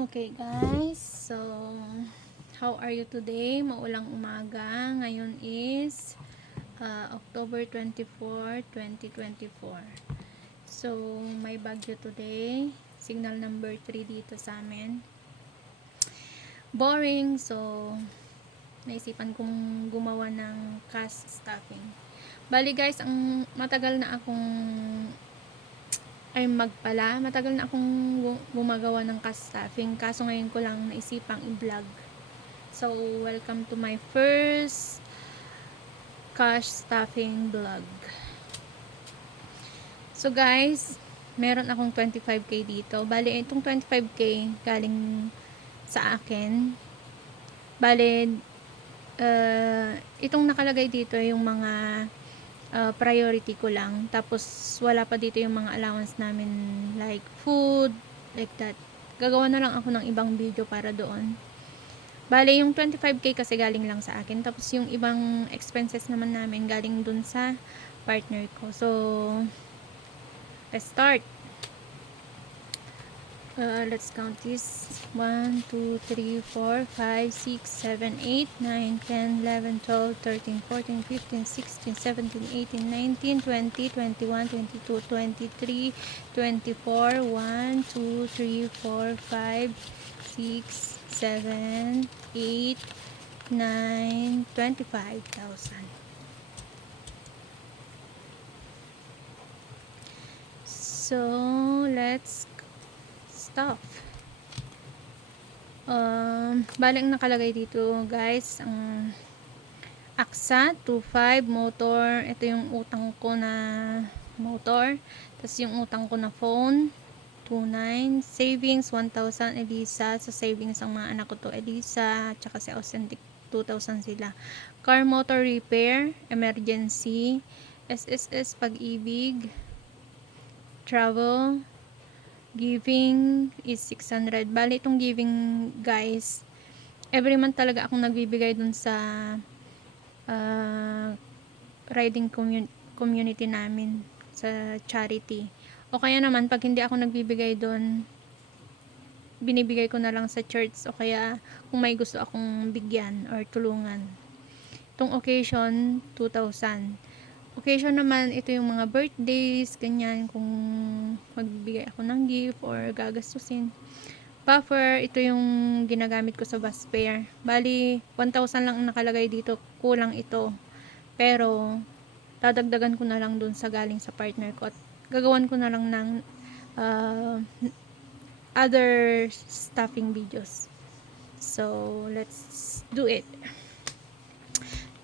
Okay guys, so how are you today? Maulang umaga. Ngayon is October 24, 2024. So may bagyo today. Signal number 3 dito sa amin. Boring, so naisipan kong gumawa ng cast stuffing. Bali guys, ang matagal na akong matagal na akong gumagawa ng cast stuffing, kaso ngayon ko lang naisipang i-vlog. So, welcome to my first cash stuffing vlog. So guys, meron akong 25k dito. Bali, itong 25k galing sa akin. Bali, itong nakalagay dito yung mga priority ko lang. Tapos, wala pa dito yung mga allowance namin like food, like that. Gagawa na lang ako ng ibang video para doon. Bale, yung 25k kasi galing lang sa akin. Tapos, yung ibang expenses naman namin galing dun sa partner ko. So, let's start. Let's count this. 1, 2, 3, 4, 5, 6, 7, 8, 9, 10, 11, 12, 13, 14, 15, 16, 17, 18, 19, 20, 21, 22, 23, 24, 1, 2, 3, 4, 5, 6, 7, 8, 9, 25,000. So, let's stop. Bali ang nakalagay dito guys, ang AXA 25 motor, ito yung utang ko na motor, tapos yung utang ko na phone 29, savings 1,000 Elisa, sa savings ang mga anak ko to Elisa, tsaka si Authentic 2,000 sila. Car motor repair, emergency, SSS pag-ibig, travel, giving is 600. Bali itong giving guys, every month talaga akong nagbibigay dun sa riding community namin sa charity. O kaya naman pag hindi ako nagbibigay dun, binibigay ko na lang sa church, o kaya kung may gusto akong bigyan or tulungan. Itong occasion 2,000. Occasion naman, ito yung mga birthdays, ganyan, kung magbibigay ako ng gift or gagastusin. Buffer, ito yung ginagamit ko sa bus fare. Bali, 1,000 lang ang nakalagay dito, kulang ito. Pero, dadagdagan ko na lang dun sa galing sa partner ko at gagawan ko na lang ng other stuffing videos. So, let's do it.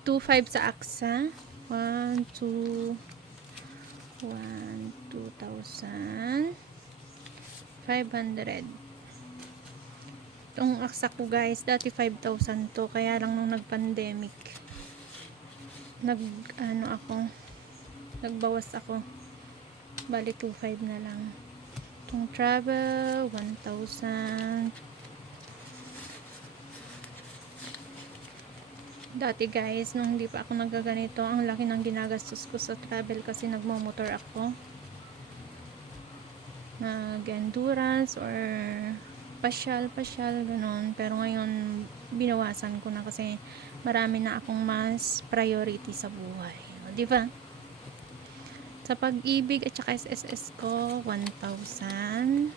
2,500 sa AXA. 1, 2, 2,500. Itong AXA ko guys, dati 5,000 to, kaya lang nung nag-pandemic, nagbawas ako. Bali 2,500 na lang. Itong travel, 1,000. Dati guys, nung hindi pa ako nagaganito, ang laki ng ginagastos ko sa travel kasi nagmo-motor ako. Nag-endurance or pasyal, ganun. Pero ngayon, binawasan ko na kasi marami na akong mas priority sa buhay. O, diba? Sa pag-ibig at saka SSS ko, 1,000.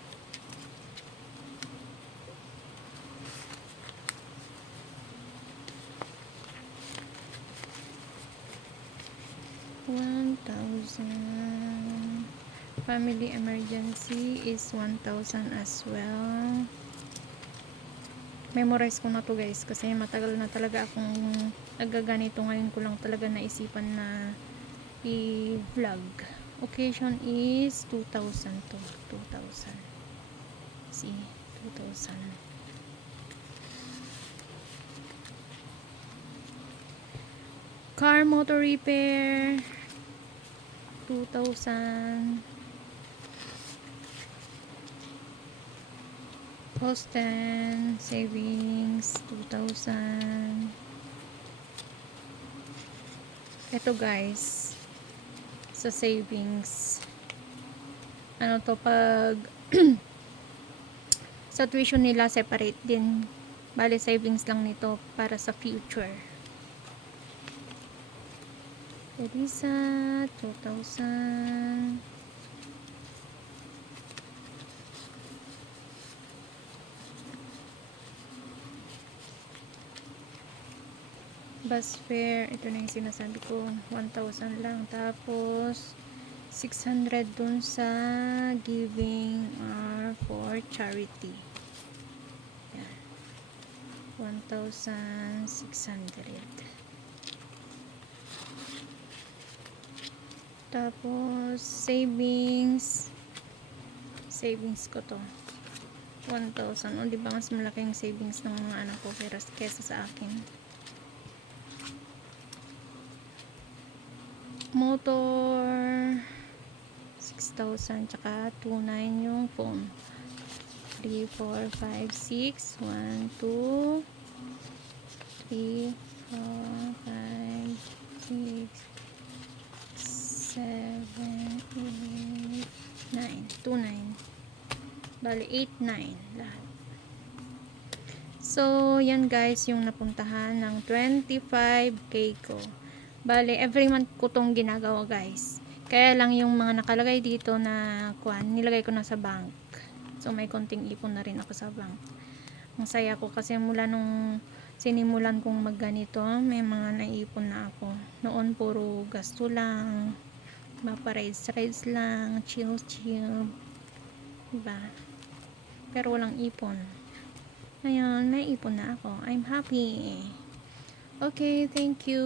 Family emergency is 1,000 as well. Memorize ko na to guys kasi matagal na talaga akong nagaganito. Ngayon ko lang talaga naisipan na i-vlog. Occasion is 2,000 to. 2,000. See, 2,000. Car motor repair 2,000. Posten savings 2,000. Ito guys, sa savings, ano to, pag Sa tuition nila, separate din. Bale, savings lang nito para sa future. Elisa, 2,000. Bus fare, ito na yung sinasabi ko, 1,000 lang. Tapos, 600 dun sa giving or for charity. Yan. 1,600. Tapos, savings ko to. 1,000. O, diba mas malaki yung savings ng mga anak ko kesa sa akin. Motor 6,000, tsaka 2,900 yung phone. 3, 4, 5, 6 1, 2 3, 4, 5, 6 7, 8, 9 2,900. Bali 8,900 lahat. So yan guys yung napuntahan ng 25k ko. Bale, every month ko tong ginagawa guys. Kaya lang yung mga nakalagay dito na nilagay ko na sa bank. So may konting ipon na rin ako sa bank. Ang saya ko kasi mula nung sinimulan kong magganito, may mga naipon na ako. Noon puro gasto lang, mapa-rides lang, chill. Diba? Pero walang ipon. Ngayon, may ipon na ako. I'm happy. Okay, thank you.